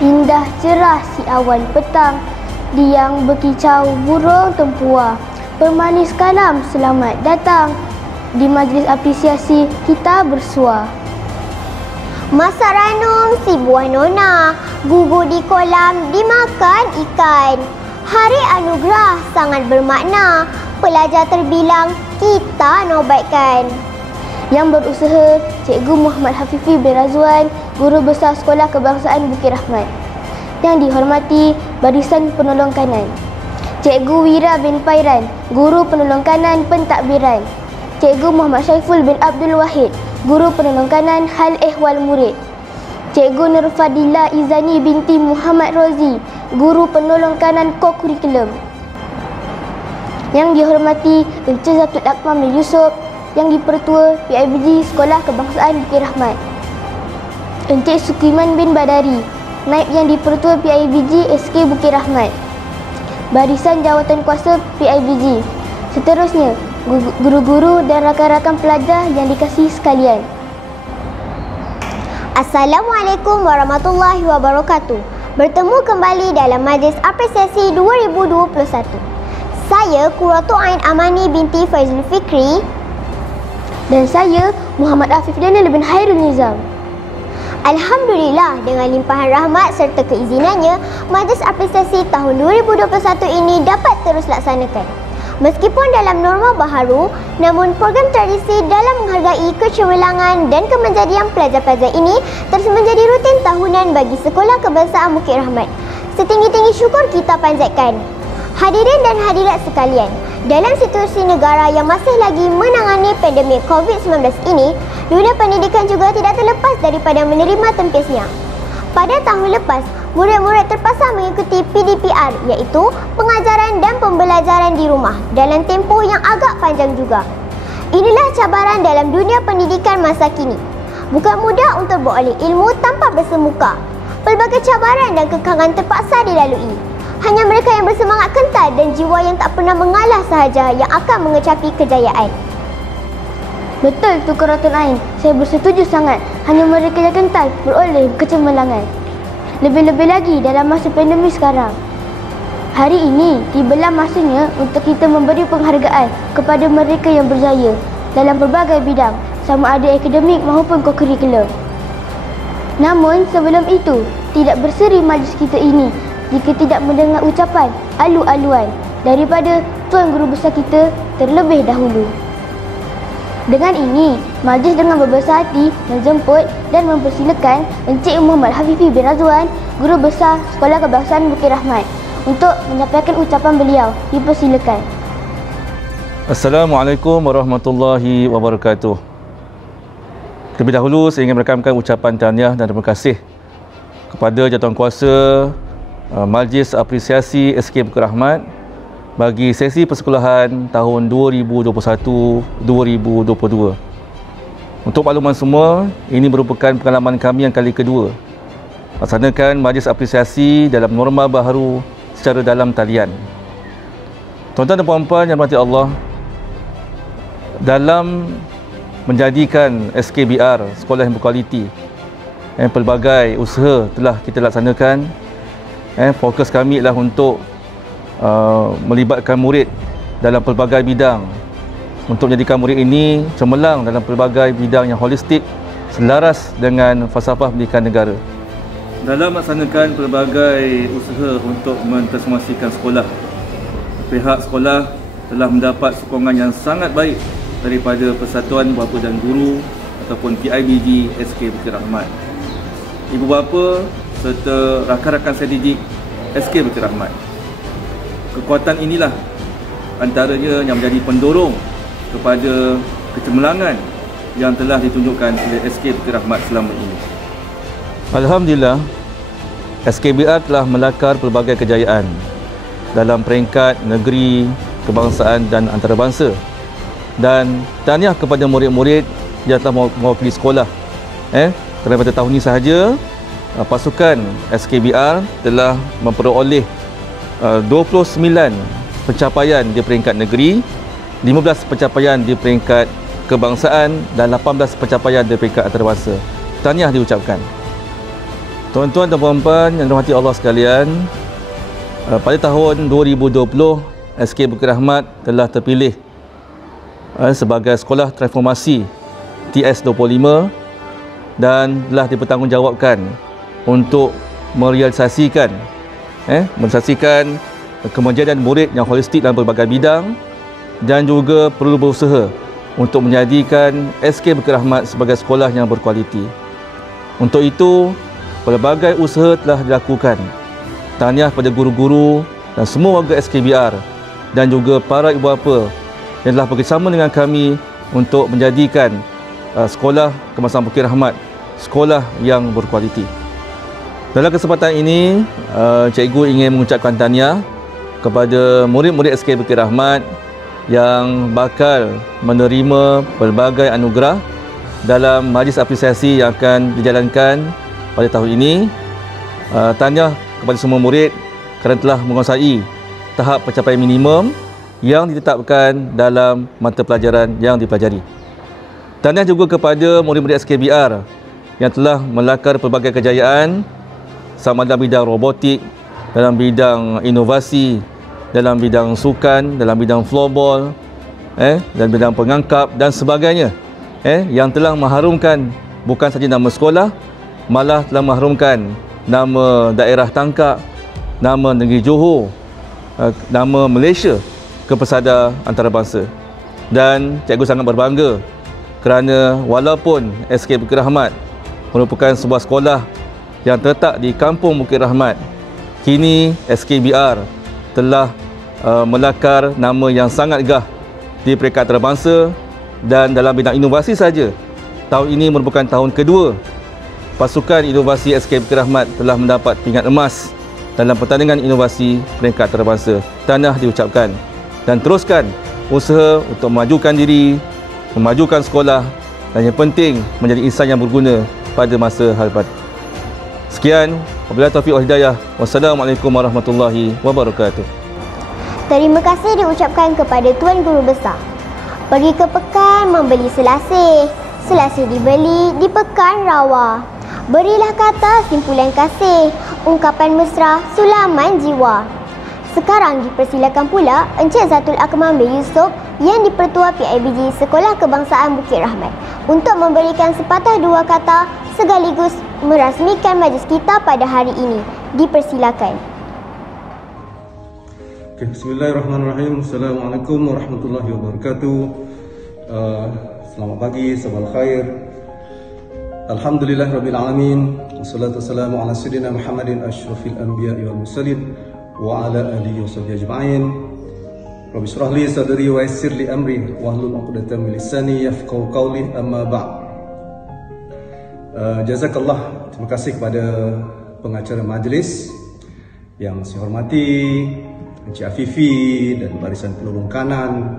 Indah cerah si awan petang, diang berkicau burung tempua. Pemanis kalam selamat datang, di majlis apresiasi kita bersua. Masak ranum si buah nona, gugur di kolam dimakan ikan. Hari anugerah sangat bermakna, pelajar terbilang kita nobatkan. Yang berusaha Cikgu Muhammad Hafifi bin Razwan, Guru Besar Sekolah Kebangsaan Bukit Rahmat. Yang dihormati Barisan Penolong Kanan, Cikgu Wira bin Pairan, Guru Penolong Kanan Pentadbiran. Cikgu Muhammad Syaiful bin Abdul Wahid, Guru Penolong Kanan Hal Ehwal Murid. Cikgu Nurfadillah Izani binti Muhammad Rozi, Guru Penolong Kanan Co-Kurikulum. Yang dihormati Encik Zatul Akmal bin Yusof, Yang di-Pertua PIBG Sekolah Kebangsaan Bukit Rahmat. Encik Sukiman bin Badari, Naib Yang di-Pertua PIBG SK Bukit Rahmat. Barisan Jawatan Kuasa PIBG. Seterusnya, guru-guru dan rakan-rakan pelajar yang dikasihi sekalian. Assalamualaikum warahmatullahi wabarakatuh. Bertemu kembali dalam Majlis Apresiasi 2021. Saya Qurratu Ain Amani binti Faizul Fikri. Dan saya Muhammad Afif Daniel bin Hairul Nizam. Alhamdulillah, dengan limpahan rahmat serta keizinannya, Majlis Apresiasi tahun 2021 ini dapat terus laksanakan. Meskipun dalam norma baharu, namun program tradisi dalam menghargai kecemerlangan dan kemenjadian pelajar-pelajar ini terus menjadi rutin tahunan bagi Sekolah Kebangsaan Bukit Rahmat. Setinggi-tinggi syukur kita panjatkan. Hadirin dan hadirat sekalian, dalam situasi negara yang masih lagi menangani pandemik COVID-19 ini, dunia pendidikan juga tidak terlepas daripada menerima tempisnya. Pada tahun lepas, murid-murid terpaksa mengikuti PDPR, iaitu pengajaran dan pembelajaran di rumah dalam tempoh yang agak panjang juga. Inilah cabaran dalam dunia pendidikan masa kini. Bukan mudah untuk beroleh ilmu tanpa bersemuka. Pelbagai cabaran dan kekangan terpaksa dilalui. Hanya mereka yang bersemangat kental dan jiwa yang tak pernah mengalah sahaja yang akan mengecapi kejayaan. Betul tu Qurratu Ain, saya bersetuju sangat. Hanya mereka yang kental beroleh kecemerlangan. Lebih-lebih lagi dalam masa pandemik sekarang. Hari ini tibalah masanya untuk kita memberi penghargaan kepada mereka yang berjaya dalam pelbagai bidang, sama ada akademik maupun co-curriculum. Namun sebelum itu, tidak berseri majlis kita ini jika tidak mendengar ucapan alu-aluan daripada Tuan Guru Besar kita terlebih dahulu. Dengan ini, majlis dengan berbesar hati menjemput dan mempersilakan Encik Muhammad Hafifi bin Razwan, Guru Besar Sekolah Kebangsaan Bukit Rahmat, untuk menyampaikan ucapan beliau. Dipersilakan. Assalamualaikum warahmatullahi wabarakatuh. Terlebih dahulu, saya ingin merekamkan ucapan tahniah dan terima kasih kepada Jawatankuasa Majlis Apresiasi SK Bukit Rahmat bagi sesi persekolahan tahun 2021-2022. Untuk makluman semua, ini merupakan pengalaman kami yang kali kedua laksanakan majlis apresiasi dalam norma baharu secara dalam talian. Tuan-tuan dan puan-puan yang dirahmati Allah, dalam menjadikan SKBR sekolah yang berkualiti, pelbagai usaha telah kita laksanakan. Fokus kami adalah untuk melibatkan murid dalam pelbagai bidang untuk menjadikan murid ini cemerlang dalam pelbagai bidang yang holistik selaras dengan falsafah pendidikan negara. Dalam melaksanakan pelbagai usaha untuk mentransformasikan sekolah, pihak sekolah telah mendapat sokongan yang sangat baik daripada Persatuan Bapa dan Guru ataupun PIBG SK Bukit Rahmat, ibu bapa serta rakan-rakan strategik SK Bukit Rahmat. Kekuatan inilah antaranya yang menjadi pendorong kepada kecemerlangan yang telah ditunjukkan oleh SK Bukit Rahmat selama ini. Alhamdulillah, SKBR telah melakar pelbagai kejayaan dalam peringkat negeri, kebangsaan dan antarabangsa. Dan tahniah kepada murid-murid yang telah mewakili sekolah. Kerana pada tahun ini sahaja, pasukan SKBR telah memperoleh 29 pencapaian di peringkat negeri, 15 pencapaian di peringkat kebangsaan dan 18 pencapaian di peringkat antarabangsa. Tahniah diucapkan. Tuan-tuan dan puan-puan yang dirahmati Allah sekalian, pada tahun 2020 SK Bukit Rahmat telah terpilih sebagai Sekolah Transformasi TS25 dan telah dipertanggungjawabkan untuk merealisasikan kemajuan murid yang holistik dalam berbagai bidang dan juga perlu berusaha untuk menjadikan SK Bukit Rahmat sebagai sekolah yang berkualiti. Untuk itu, pelbagai usaha telah dilakukan. Tahniah pada guru-guru dan semua warga SKBR dan juga para ibu bapa yang telah bekerjasama dengan kami untuk menjadikan Sekolah Kebangsaan Bukit Rahmat sekolah yang berkualiti. Dalam kesempatan ini, cikgu ingin mengucapkan tahniah kepada murid-murid SK Bukit Rahmat yang bakal menerima pelbagai anugerah dalam majlis apresiasi yang akan dijalankan pada tahun ini. Tahniah kepada semua murid kerana telah menguasai tahap pencapaian minimum yang ditetapkan dalam mata pelajaran yang dipelajari. Tahniah juga kepada murid-murid SKBR yang telah melakar pelbagai kejayaan sama dalam bidang robotik, dalam bidang inovasi, dalam bidang sukan, dalam bidang floorball, dalam bidang pengangkap dan sebagainya, yang telah mengharumkan bukan saja nama sekolah, malah telah mengharumkan nama daerah Tangkak, nama negeri Johor, nama Malaysia ke pesada antarabangsa. Dan cikgu sangat berbangga kerana walaupun SK Bukit Rahmat merupakan sebuah sekolah yang terletak di Kampung Bukit Rahmat, kini SKBR telah melakar nama yang sangat gah di peringkat antarabangsa. Dan dalam bidang inovasi saja, tahun ini merupakan tahun kedua pasukan inovasi SK Bukit Rahmat telah mendapat pingat emas dalam pertandingan inovasi peringkat antarabangsa. Tahniah diucapkan dan teruskan usaha untuk memajukan diri, memajukan sekolah dan yang penting menjadi insan yang berguna pada masa hadapan. Sekian, wabillahi taufiq wal hidayah. Wassalamualaikum warahmatullahi wabarakatuh. Terima kasih diucapkan kepada Tuan Guru Besar. Pergi ke pekan membeli selasih, selasih dibeli di pekan rawa. Berilah kata simpulan kasih, ungkapan mesra sulaman jiwa. Sekarang dipersilakan pula Encik Zatul Akmal bin Yusuf yang di-Pertua PIBG Sekolah Kebangsaan Bukit Rahmat untuk memberikan sepatah dua kata sekaligus merasmikan majlis kita pada hari ini. Dipersilakan. Bismillahirrahmanirrahim. Assalamualaikum warahmatullahi wabarakatuh. Selamat pagi, sabal khair. Alhamdulillahirabbil alamin. Wassalatu wassalamu ala sayyidina Muhammadin asyrafil anbiya'i wal mursalin wa ala alihi washabbihi ajma'in. Rabbi shrah li sadri wa yassir li amri wahlul 'uqdatam min lisani yafqahu qawli, amma ba'd. Jazakallah, terima kasih kepada pengacara majlis yang saya hormati Encik Afifi dan barisan pelurung kanan.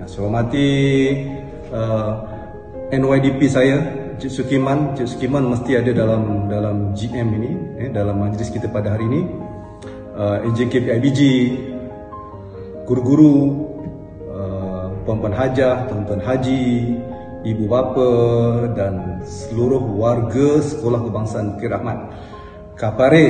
Yang saya hormati NYDP saya, Encik Sukiman. Encik Sukiman mesti ada dalam GM ini, dalam majlis kita pada hari ini. EJK PIBG, guru-guru, puan-puan hajah, tuan-tuan haji, ibu bapa dan seluruh warga Sekolah Kebangsaan Bukit Rahmat. Kapare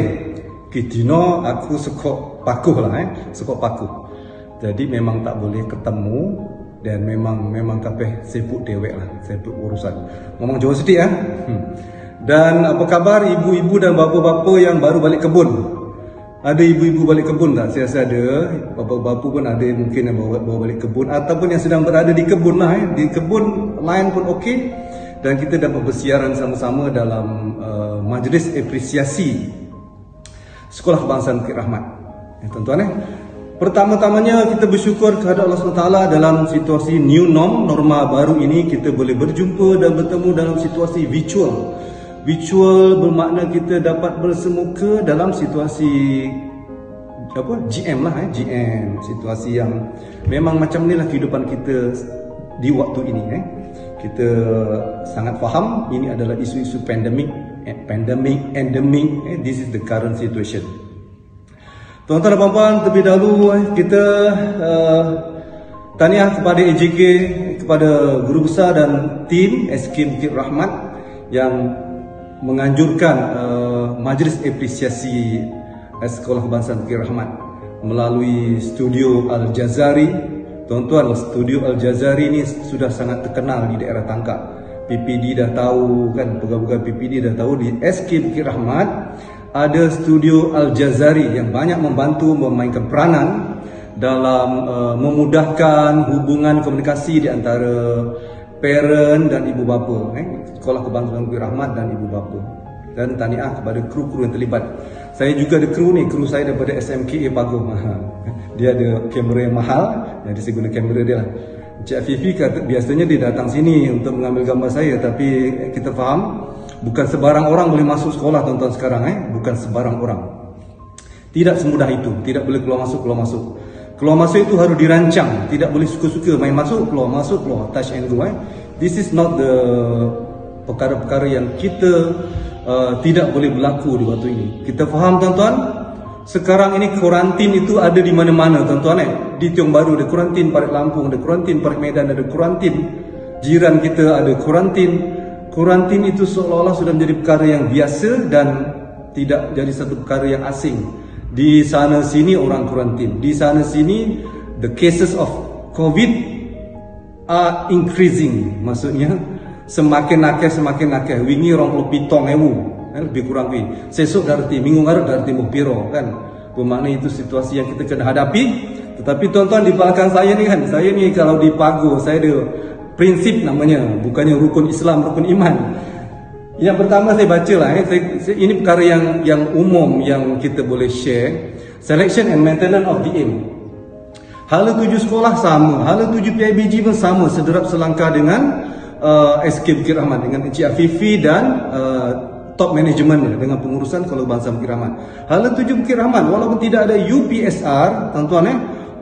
kitino aku sekok pakuh lah, sekok pakuh. Jadi memang tak boleh ketemu dan memang kapeh sibuk dewek lah, sibuk urusan. Ngomong jauh sedikit Dan apa kabar ibu-ibu dan bapa-bapa yang baru balik kebun? Ada ibu-ibu balik kebun tak? Saya rasa ada. Bapa-bapa pun ada mungkin yang bawa balik kebun ataupun yang sedang berada di kebun lah. Di kebun lain pun okey. Dan kita dapat bersiaran sama-sama dalam majlis apresiasi Sekolah Kebangsaan Bukit Rahmat. Tuan-tuan, pertama-tamanya kita bersyukur kepada Allah SWT dalam situasi new norm, norma baru ini kita boleh berjumpa dan bertemu dalam situasi virtual. Virtual bermakna kita dapat bersemuka dalam situasi GM lah, GM, situasi yang memang macam inilah kehidupan kita di waktu ini. Kita sangat faham ini adalah isu-isu endemic. This is the current situation. Tuan-tuan dan puan-puan, terlebih dahulu kita tahniah kepada EJK, kepada guru besar dan tim SK Bukit Rahmat yang menganjurkan Majlis Apresiasi Sekolah Kebangsaan Bukit Rahmat melalui Studio Al-Jazari. Tuan-tuan, Studio Al-Jazari ni sudah sangat terkenal di daerah Tangkak. PPD dah tahu kan, pegawai PPD dah tahu di SK Bukit Rahmat ada Studio Al-Jazari yang banyak membantu memainkan peranan dalam memudahkan hubungan komunikasi di antara parent dan ibu bapa, Sekolah Kebangsaan Bukit Rahmat dan ibu bapa. Dan tahniah kepada kru-kru yang terlibat. Saya juga ada kru saya daripada SMKA Paguh. Dia ada kamera yang mahal, jadi saya guna kamera dia lah. Encik Afifi kata biasanya dia datang sini untuk mengambil gambar saya, tapi kita faham bukan sebarang orang boleh masuk sekolah tuan-tuan sekarang, bukan sebarang orang. Tidak semudah itu, tidak boleh keluar masuk. Keluar masuk itu harus dirancang, tidak boleh suka-suka main masuk, keluar, touch and go. This is not the perkara-perkara yang kita tidak boleh berlaku di waktu ini. Kita faham tuan-tuan, sekarang ini kuarantin itu ada di mana-mana tuan-tuan. Di Tiong Bahru ada kuarantin, Parit Lampung ada kuarantin, Parit Medan ada kuarantin, jiran kita ada kuarantin. Kuarantin itu seolah-olah sudah menjadi perkara yang biasa dan tidak jadi satu perkara yang asing. Di sana sini orang kuarantin, di sana sini the cases of COVID are increasing. Maksudnya semakin nakal. Wingi orang perlu pitong lebih kurang sesok darti, minggu ngarut darti mukbiro kan. Bermakna itu situasi yang kita kena hadapi. Tetapi tuan-tuan di belakang saya ni kan, saya ni kalau di Paguh saya ada prinsip namanya, bukannya rukun Islam, rukun iman. Yang pertama saya baca lah, ini perkara yang umum yang kita boleh share. Selection and maintenance of the aim. Hala 7 sekolah sama, hala 7 PIBG pun sama, sederap selangkah dengan SK Bukit Rahmat, dengan Encik Afifi dan top manajemennya, dengan pengurusan Sekolah Kebangsaan Bukit Rahmat. Hala 7 Bukit Rahmat, walaupun tidak ada UPSR, tuan-tuan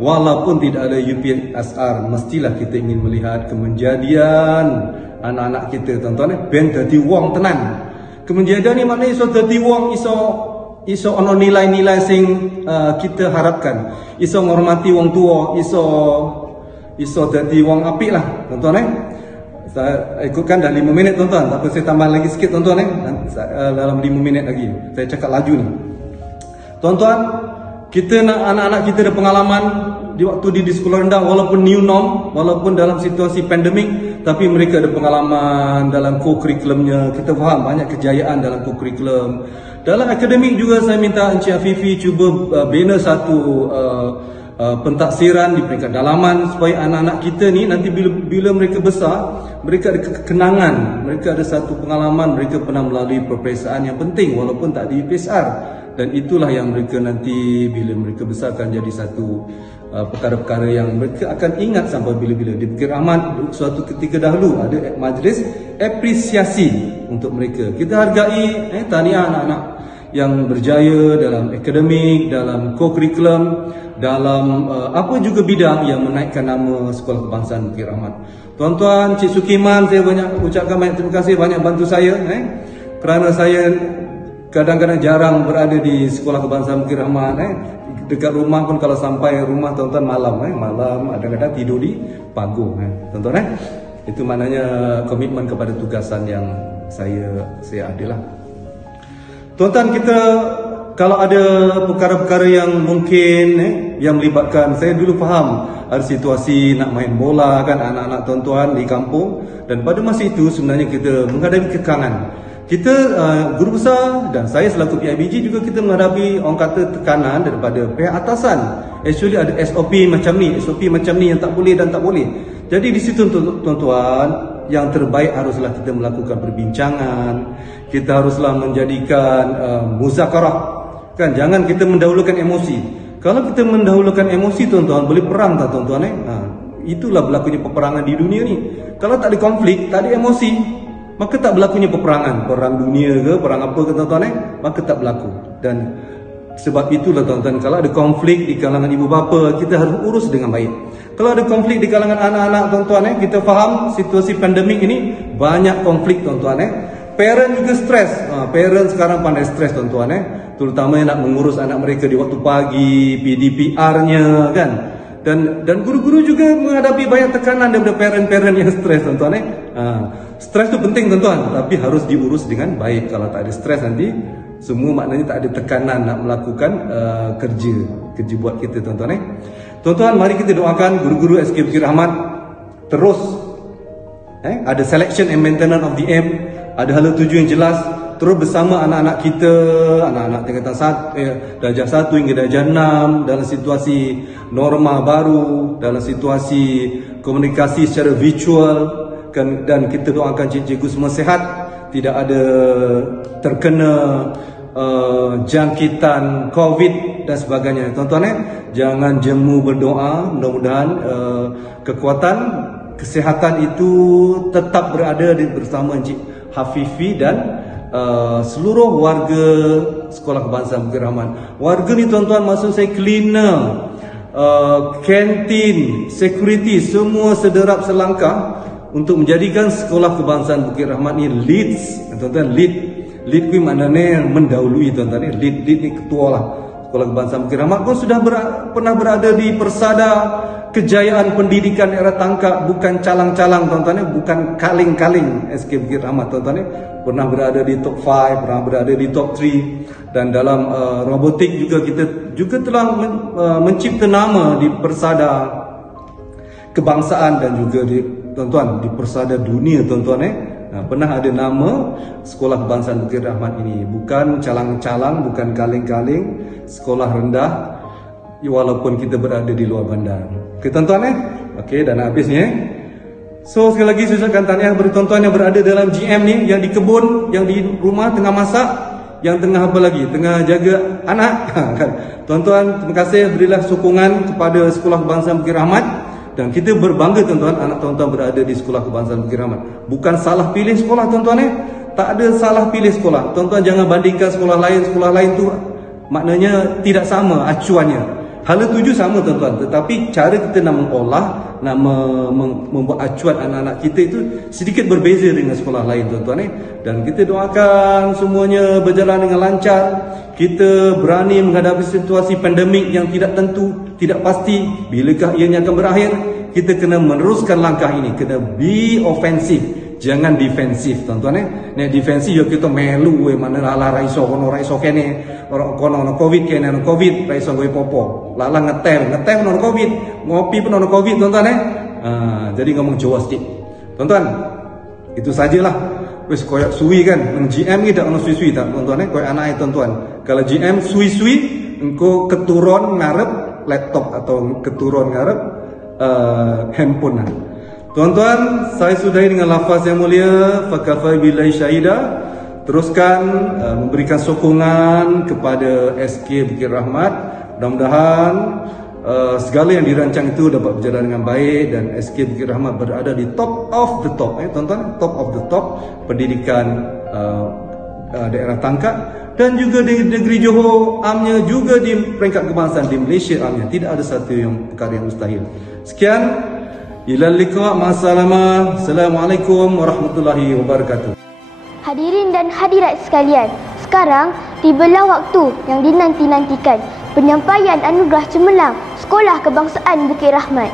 walaupun tidak ada UPSR, mestilah kita ingin melihat kemenjadian anak-anak kita, tuan-tuan ben dadi wong tenan. Kemenjadian ni maknanya iso dadi wong, iso ono nilai-nilai sing kita harapkan, iso ngormati wong tua, iso dadi wong apik lah, tuan-tuan. Saya ikutkan dah 5 minit tuan-tuan, tapi saya tambah lagi sikit tuan-tuan dalam 5 minit lagi. Saya cakap laju ni. Tuan-tuan, kita nak anak-anak kita ada pengalaman di waktu di sekolah rendah, walaupun new norm, walaupun dalam situasi pandemik, tapi mereka ada pengalaman dalam co-curriculumnya. Kita faham banyak kejayaan dalam co-curriculum. Dalam akademik juga saya minta Encik Afifi cuba bina satu pentaksiran di peringkat dalaman supaya anak-anak kita ni nanti bila mereka besar, mereka ada kenangan, mereka ada satu pengalaman, mereka pernah melalui peperiksaan yang penting walaupun tak di UPSR, dan itulah yang mereka nanti bila mereka besar akan jadi satu perkara-perkara yang mereka akan ingat sampai bila-bila. Di Bukit Rahmat suatu ketika dahulu ada majlis apresiasi untuk mereka. Kita hargai tahniah anak-anak yang berjaya dalam akademik, dalam co-curriculum, dalam apa juga bidang yang menaikkan nama Sekolah Kebangsaan Bukit Rahmat. Tuan-tuan, Cik Sukiman, saya banyak ucapkan banyak terima kasih, banyak bantu saya kerana saya kadang-kadang jarang berada di Sekolah Kebangsaan Bukit Rahmat. Dekat rumah pun kalau sampai rumah tuan-tuan malam kadang-kadang tidur di Paguh tuan-tuan. Itu maknanya komitmen kepada tugasan yang saya adalah. Tuan-tuan, kita kalau ada perkara-perkara yang mungkin yang melibatkan, saya dulu faham ada situasi nak main bola kan anak-anak tuan-tuan di kampung, dan pada masa itu sebenarnya kita menghadapi kekangan. Kita guru besar dan saya selaku PIBG juga kita menghadapi orang kata tekanan daripada pihak atasan. Actually ada SOP macam ni yang tak boleh dan tak boleh. Jadi di situ tuan-tuan, yang terbaik haruslah kita melakukan perbincangan. Kita haruslah menjadikan muzakarah. Kan, jangan kita mendahulukan emosi. Kalau kita mendahulukan emosi tuan-tuan, boleh perang tak tuan-tuan itulah berlakunya peperangan di dunia ni. Kalau tak ada konflik, tak ada emosi, maka tak berlakunya peperangan, perang dunia ke, perang apa ke tuan-tuan maka tak berlaku. Dan sebab itulah tuan-tuan, kalau ada konflik di kalangan ibu bapa, kita harus urus dengan baik. Kalau ada konflik di kalangan anak-anak tuan-tuan kita faham situasi pandemik ini banyak konflik tuan-tuan Parent juga stres. Parent sekarang pandai stres tuan-tuan terutama yang nak mengurus anak mereka di waktu pagi, PDPR-nya kan. Dan guru-guru juga menghadapi banyak tekanan daripada parent-parent yang stres tuan-tuan Stres tu penting tuan-tuan, tapi harus diurus dengan baik. Kalau tak ada stres nanti Semua maknanya tak ada tekanan nak melakukan kerja buat kita tuan-tuan. Tuan-tuan, mari kita doakan guru-guru SK Bukit Rahmat terus ada selection and maintenance of the aim, ada hala tuju yang jelas, terus bersama anak-anak kita, anak-anak tingkatan darjah 1 hingga darjah 6 dalam situasi norma baru, dalam situasi komunikasi secara virtual, dan kita doakan cikgu semua sihat, tidak ada terkena jangkitan COVID dan sebagainya. Tuan-tuan, jangan jemu berdoa, mudah-mudahan kekuatan kesihatan itu tetap berada bersama Encik Hafifi dan seluruh warga Sekolah Kebangsaan Bukit Rahmat. Warga ni tuan-tuan, maksud saya cleaner, kantin, security, semua sederap selangkah untuk menjadikan Sekolah Kebangsaan Bukit Rahmat ni leads. Tuan-tuan, lead ku maknanya mendahului tuan-tuan. Lead ni ketua lah. Sekolah Kebangsaan Bukit Rahmat pun sudah pernah berada di persada kejayaan pendidikan era tangkap, bukan calang-calang tuan-tuan, bukan kaling-kaling SK Bukit Rahmat tuan-tuan. Pernah berada di top 5, pernah berada di top 3, dan dalam robotik juga kita juga telah mencipta nama di persada kebangsaan dan juga di tuan-tuan di persada dunia tuan-tuan. Pernah ada nama Sekolah Kebangsaan Bukit Rahmat ini, bukan calang-calang, bukan kaling-kaling, sekolah rendah walaupun kita berada di luar bandar. Okey tuan-tuan okey, dah nak habis ni So sekali lagi saya ucapkan tahniah kepada tuan-tuan yang berada dalam GM ni, yang di kebun, yang di rumah tengah masak, yang tengah apa lagi, tengah jaga anak kan. Tuan-tuan, terima kasih, berilah sokongan kepada Sekolah Kebangsaan Bukit Rahmat. Dan kita berbangga tuan-tuan, anak tuan-tuan berada di Sekolah Kebangsaan Bukit Rahmat. Bukan salah pilih sekolah tuan-tuan tak ada salah pilih sekolah. Tuan-tuan jangan bandingkan sekolah lain tu maknanya tidak sama acuannya. Hala tuju sama tuan-tuan, tetapi cara kita nak mengolah, nak membuat acuan anak-anak kita itu sedikit berbeza dengan sekolah lain tuan-tuan Dan kita doakan semuanya berjalan dengan lancar. Kita berani menghadapi situasi pandemik yang tidak tentu, tidak pasti bilakah ianya akan berakhir. Kita kena meneruskan langkah ini, kena be offensive, jangan defensif tuan-tuan Nek defensif yo kita melu mana ala raiso kene kono covid kene covid raiso gue popo lala ngetem no covid, ngopi pun no covid tuan-tuan jadi ngomong Jawa sikit tuan-tuan. Itu sajalah. Wis koyak suwi kan, GM ni tak ono suwi-suwi tak tuan-tuan koyak anak tuan-tuan. Kalau GM suwi-suwi engko keturun ngarep laptop atau keturun ngarep handphone Tuan-tuan, saya sudahi dengan lafaz yang mulia, fakafai billahi syahida. Teruskan memberikan sokongan kepada SK Bukit Rahmat. Mudah-mudahan segala yang dirancang itu dapat berjalan dengan baik dan SK Bukit Rahmat berada di top of the top, tuan-tuan, top of the top pendidikan daerah Tangkap dan juga di negeri Johor amnya, juga di peringkat kebangsaan di Malaysia amnya. Tidak ada satu yang perkara yang mustahil. Sekian. Ilal liqa' ma'assalamah. Assalamualaikum warahmatullahi wabarakatuh. Hadirin dan hadirat sekalian, sekarang tibalah waktu yang dinanti-nantikan, penyampaian anugerah cemerlang Sekolah Kebangsaan Bukit Rahmat.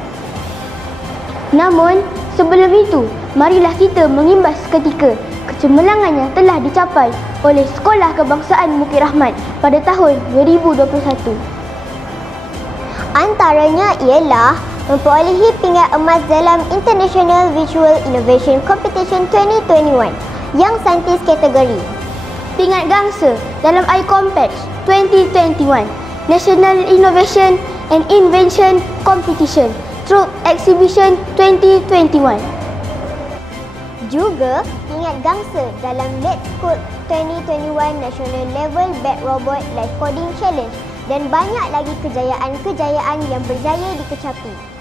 Namun, sebelum itu, marilah kita mengimbas seketika kecemerlangan yang telah dicapai oleh Sekolah Kebangsaan Bukit Rahmat pada tahun 2021. Antaranya ialah memperolehi pingat emas dalam International Virtual Innovation Competition 2021 yang saintis kategori, pingat gangsa dalam iCompax 2021 National Innovation and Invention Competition Troop Exhibition 2021. Juga pingat gangsa dalam Let's Code 2021 National Level Bad Robot Live Coding Challenge dan banyak lagi kejayaan-kejayaan yang berjaya dikecapi.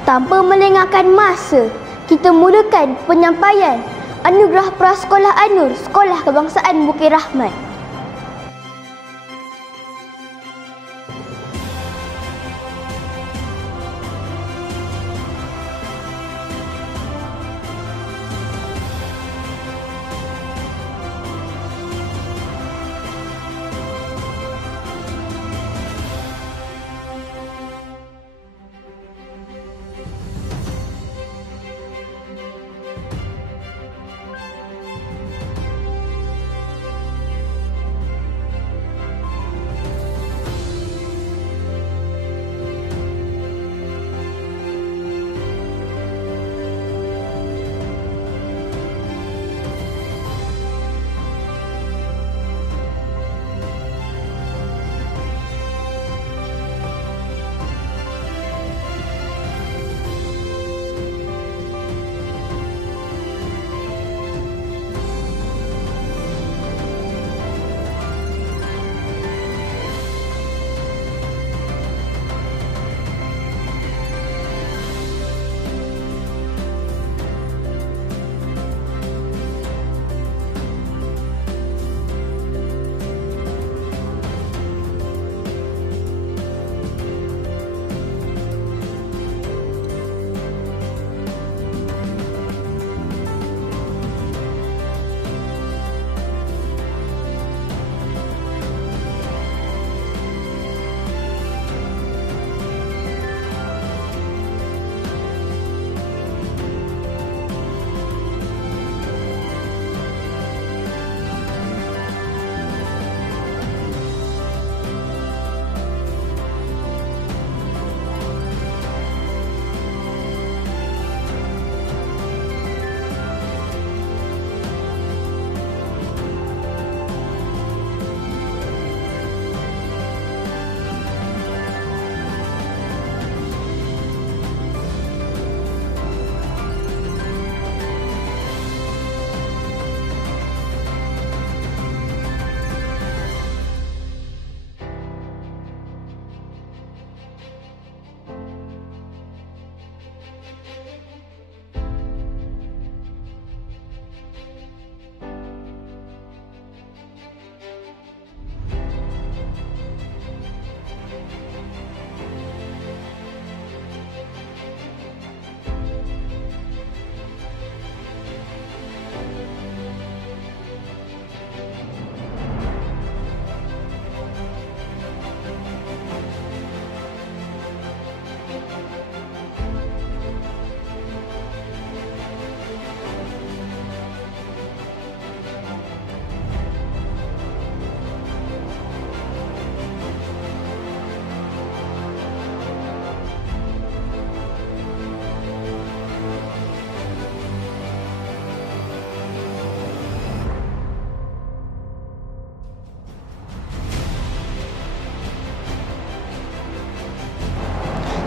Tanpa melengahkan masa, kita mulakan penyampaian Anugerah Prasekolah Anur Sekolah Kebangsaan Bukit Rahmat.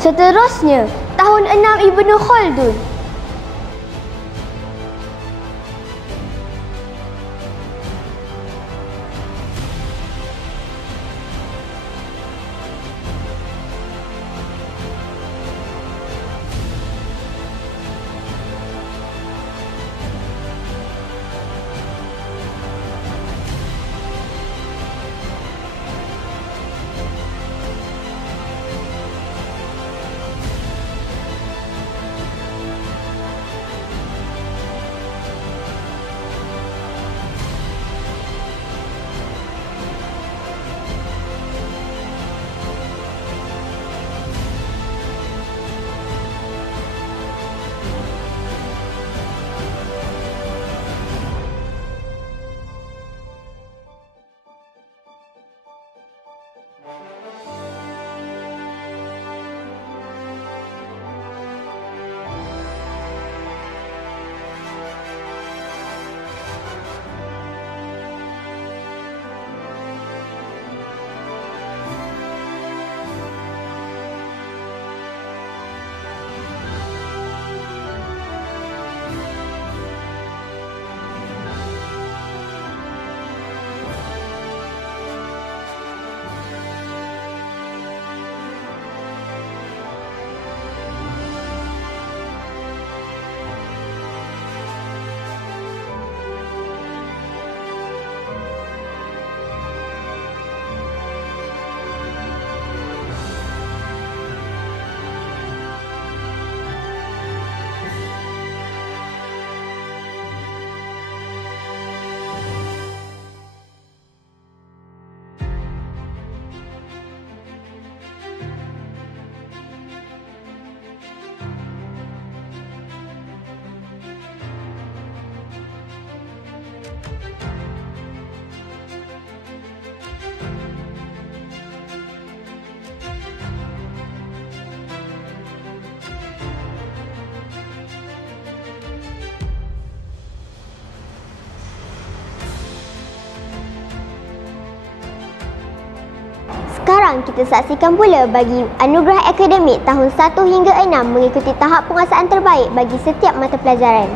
Seterusnya, tahun 6 Ibnu Khaldun. Sekarang kita saksikan pula bagi anugerah akademik tahun 1 hingga 6 mengikuti tahap penguasaan terbaik bagi setiap mata pelajaran.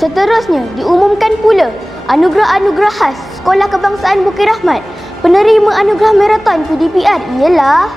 Seterusnya, diumumkan pula anugerah-anugerah khas Sekolah Kebangsaan Bukit Rahmat. Penerima anugerah maraton PDPR ialah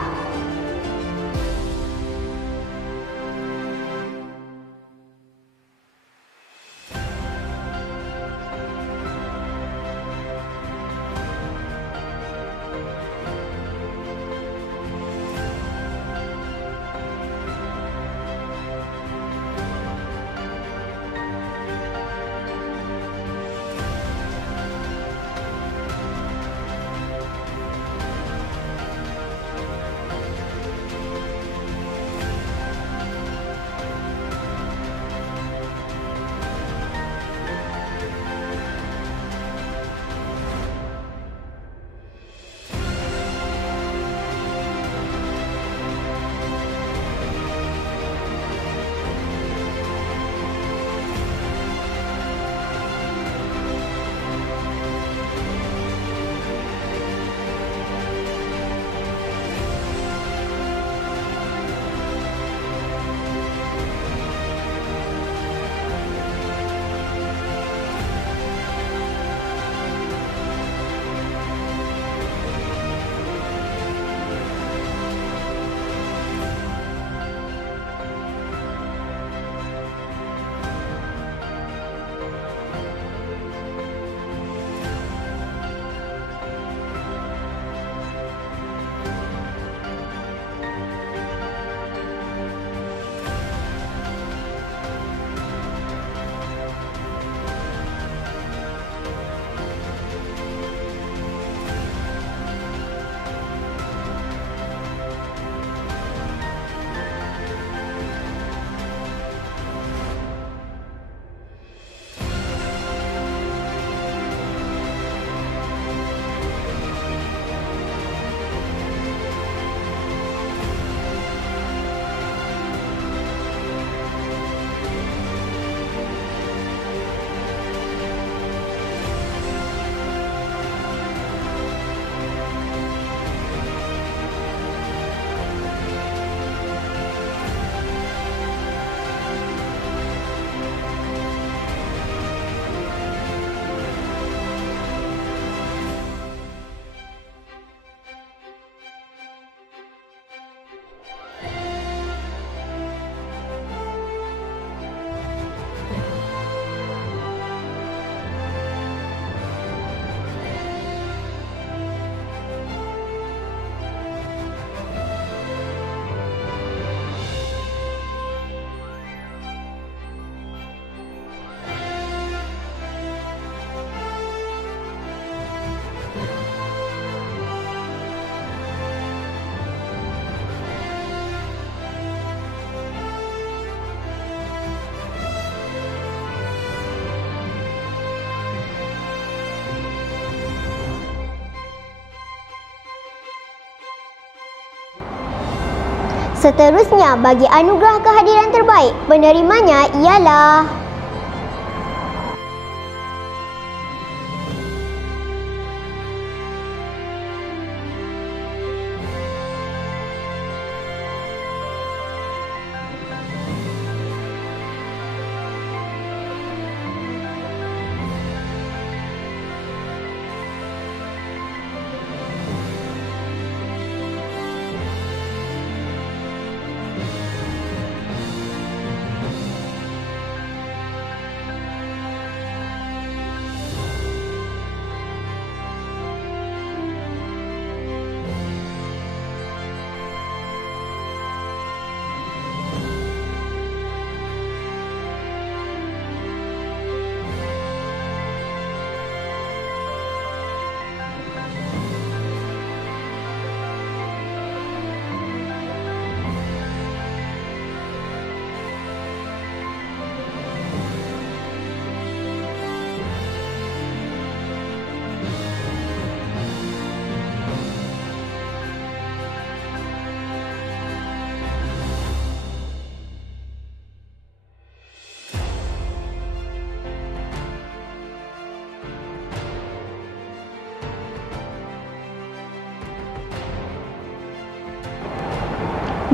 seterusnya bagi anugerah kehadiran terbaik. Penerimanya ialah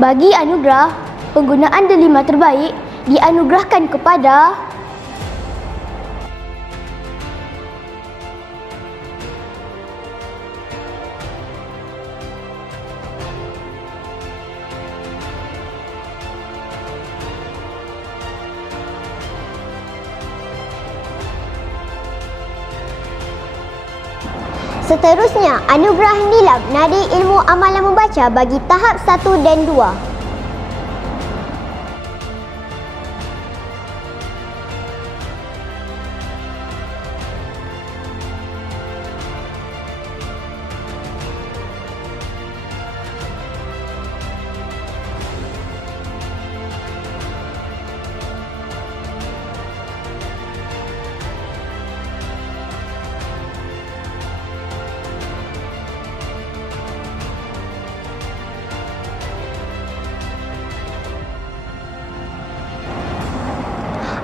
bagi anugerah penggunaan delima terbaik dianugerahkan kepada Seterusnya, anugerah Nilam Nadi Ilmu Amalan Membaca bagi tahap 1 dan 2.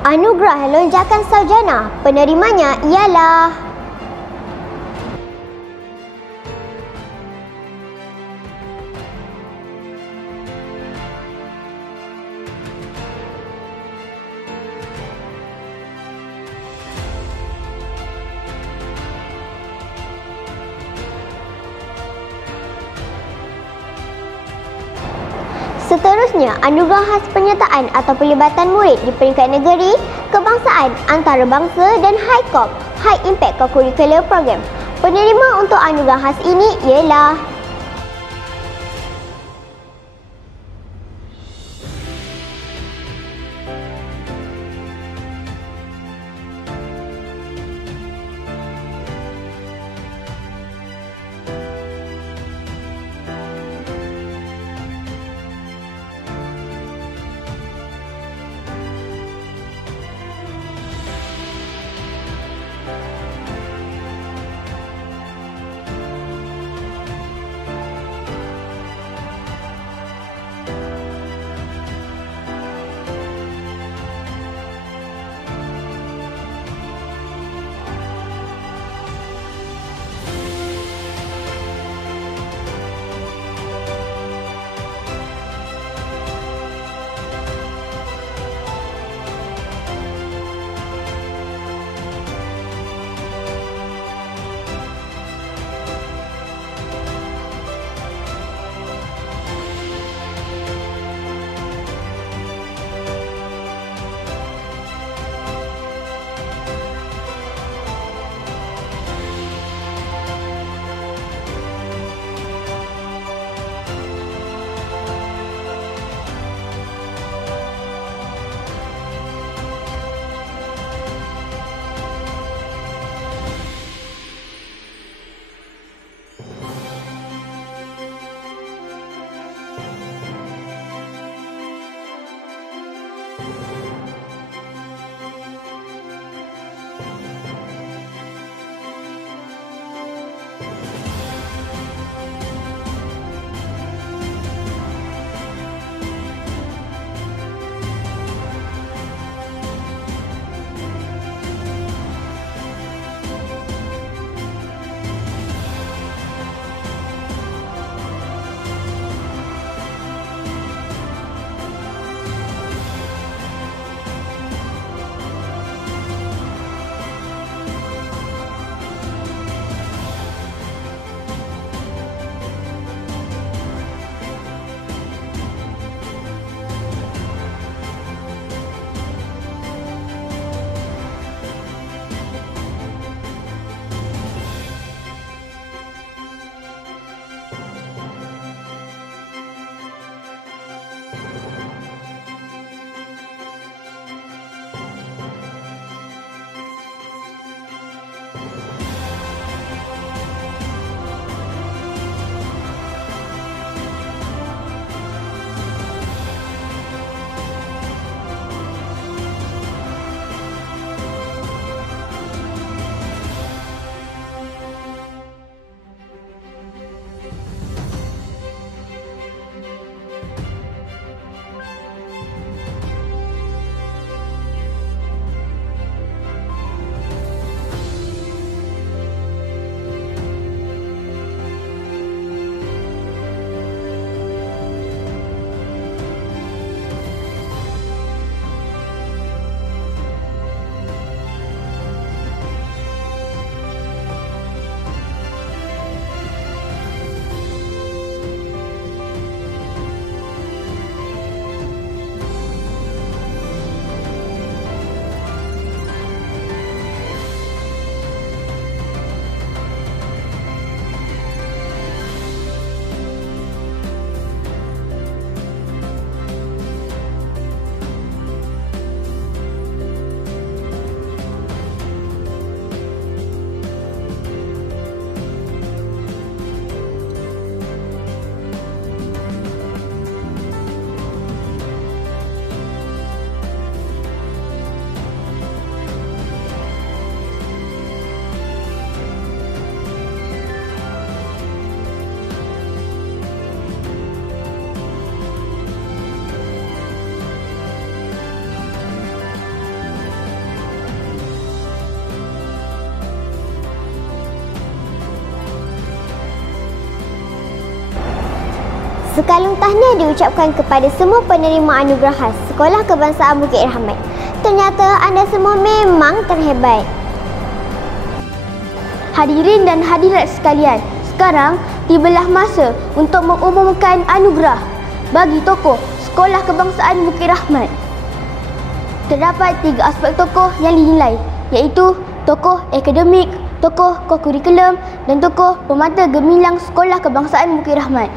Anugerah Lonjakan Sarjana, penerimanya ialah Seterusnya, anugerah khas penyertaan atau pelibatan murid di peringkat negeri, kebangsaan, antarabangsa dan HiCop, High Impact Co-Curricular Program. Penerima untuk anugerah khas ini ialah Sekalung tahniah diucapkan kepada semua penerima anugerah khas Sekolah Kebangsaan Bukit Rahmat. Ternyata anda semua memang terhebat. Hadirin dan hadirat sekalian, sekarang tibalah masa untuk mengumumkan anugerah bagi tokoh Sekolah Kebangsaan Bukit Rahmat. Terdapat 3 aspek tokoh yang dinilai, iaitu tokoh akademik, tokoh kokurikulum dan tokoh pemata gemilang Sekolah Kebangsaan Bukit Rahmat.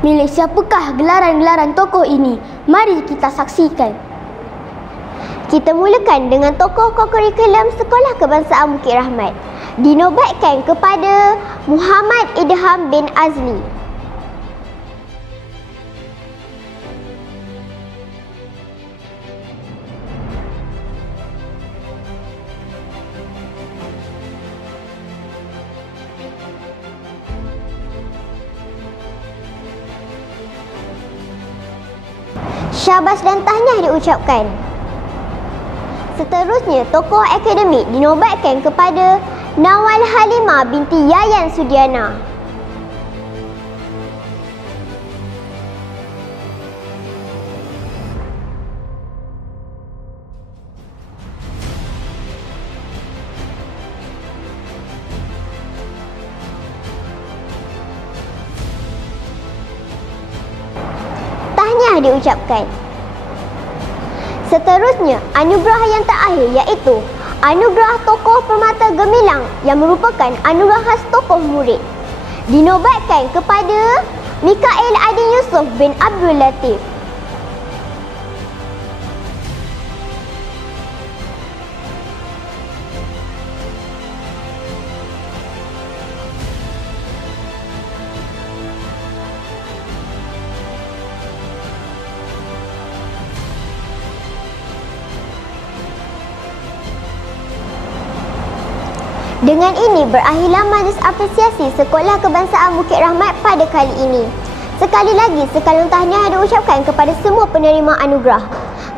Milik siapakah gelaran-gelaran tokoh ini? Mari kita saksikan. Kita mulakan dengan tokoh kokurikulum Sekolah Kebangsaan Bukit Rahmat. Dinobatkan kepada Muhammad Idham bin Azli. Syabas dan tahniah diucapkan. Seterusnya, tokoh akademik dinobatkan kepada Nawal Halimah binti Yayan Sudiana. Tahniah diucapkan. Seterusnya, anugerah yang terakhir iaitu Anugerah Tokoh Permata Gemilang yang merupakan anugerah khas tokoh murid. Dinobatkan kepada Mikael Adin Yusof bin Abdul Latif. Dengan ini berakhirlah majlis apresiasi Sekolah Kebangsaan Bukit Rahmat pada kali ini. Sekali lagi, sekalung tahniah diucapkan kepada semua penerima anugerah.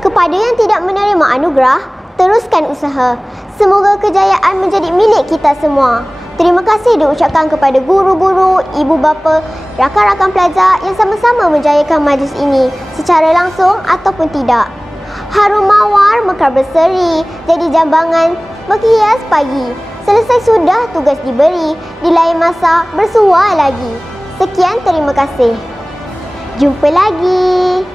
Kepada yang tidak menerima anugerah, teruskan usaha. Semoga kejayaan menjadi milik kita semua. Terima kasih diucapkan kepada guru-guru, ibu bapa, rakan-rakan pelajar yang sama-sama menjayakan majlis ini secara langsung ataupun tidak. Harum mawar mekar berseri, jadi jambangan berhias pagi. Selesai sudah tugas diberi, di lain masa bersua lagi. Sekian, terima kasih. Jumpa lagi.